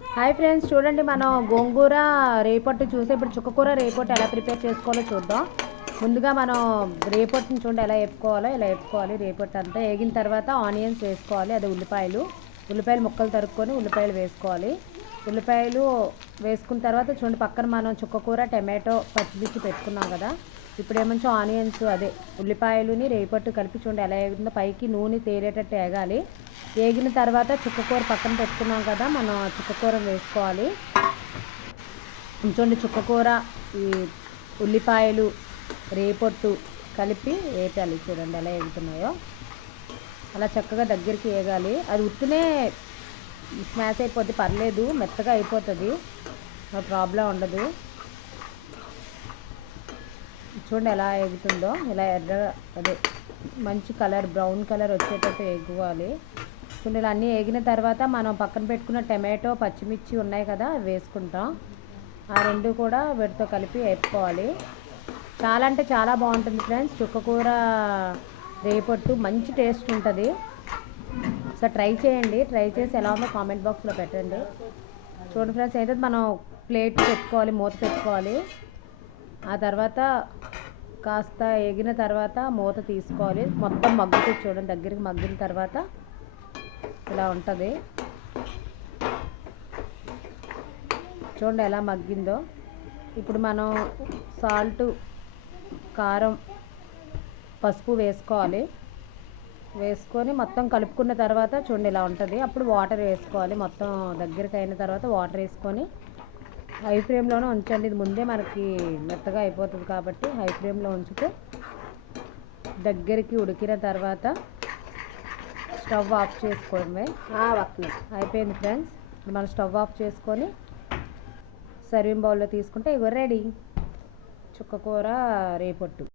Hi friends చూడండి మనం గోంగూర రేపొట్టు చూసి ఇప్పుడు చుక్కకూర రేపొట్టు ఎలా ప్రిపేర్ చేసుకోవాలో చూద్దాం. ముందుగా మనం రేపొట్టుని చూడండి ఎలా వేపుకోవాలో ఇలా వేపుకోవాలి రేపొట్టు అంతా వేగిన తర్వాత ఆనియన్స్ వేసుకోవాలి అది ఉల్లిపాయలు. ఉల్లిపాయలు ముక్కలు తరుక్కొని ఉల్లిపాయలు వేసుకోవాలి. ఉల్లిపాయలు వేసుకున్న తర్వాత చూడండి పక్కన మనం చుక్కకూర టమాటో పచ్చిమిర్చి పెట్టుకున్నాం కదా. ఇప్పుడు ఏమంచో ఆనియన్స్ అదే ఉల్లిపాయలుని రేపట్టు కలిపి చూడండి ఎలా వేగుతుందో పైకి నూనె తేలేటట్టు వేగాలి వేగిన తర్వాత చుక్కకూర పక్కన పెట్టుకున్నాం కదా మనం చుక్కకూర వేసుకోవాలి. చూడండి చుక్కకూర ఈ ఉల్లిపాయలు రేపొట్టు కలిపి వేపాలి చూడండి ఎలా వేగుతున్నాయో అలా చక్కగా దగ్గరికి వేగాలి అది ఉత్తునే స్మాష్ అయిపోతే పర్లేదు మెత్తగా అయిపోతుంది. ప్రాబ్లం ఉండదు. చూడండి ఎలా ఎగుతుందో ఇలా ఎర్ర అదే మంచి కలర్ బ్రౌన్ కలర్ వచ్చేటట్టు ఎగువాలి. చూడండి ఇలా అన్నీ ఎగిన తర్వాత మనం పక్కన పెట్టుకున్న టమాటో పచ్చిమిర్చి ఉన్నాయి కదా వేసుకుంటాం. ఆ రెండు కూడా వీటితో కలిపి వేపుకోవాలి. చాలా అంటే చాలా బాగుంటుంది ఫ్రెండ్స్. చుక్కకూర రేపొట్టు మంచి టేస్ట్ ఉంటుంది. సో ట్రై చేయండి. ట్రై చేసి ఎలా ఉందో కామెంట్ బాక్స్లో పెట్టండి. చూడండి ఫ్రెండ్స్ అయితే మనం ప్లేట్ పెట్టుకోవాలి మూత పెట్టుకోవాలి ఆ తర్వాత కాస్త ఎగిన తర్వాత మూత తీసుకోవాలి. మొత్తం మగ్గుతుంది చూడండి దగ్గరికి మగ్గిన తర్వాత ఇలా ఉంటుంది. చూడండి ఎలా మగ్గిందో. ఇప్పుడు మనం సాల్ట్ కారం పసుపు వేసుకోవాలి. వేసుకొని మొత్తం కలుపుకున్న తర్వాత చూడండి ఇలా ఉంటుంది. అప్పుడు వాటర్ వేసుకోవాలి. మొత్తం దగ్గరికి అయిన తర్వాత వాటర్ వేసుకొని హై ఫ్లేమ్లోనే ఉంచండి. ఇది ముందే మనకి మెత్తగా అయిపోతుంది కాబట్టి హై ఫ్లేమ్లో ఉంచితే దగ్గరికి ఉడికిన తర్వాత స్టవ్ ఆఫ్ చేసుకోవడమే అయిపోయింది ఫ్రెండ్స్. మనం స్టవ్ ఆఫ్ చేసుకొని సర్వింగ్ బౌల్లో తీసుకుంటే ఇగో రెడీ చుక్కకూర రేపొట్టు.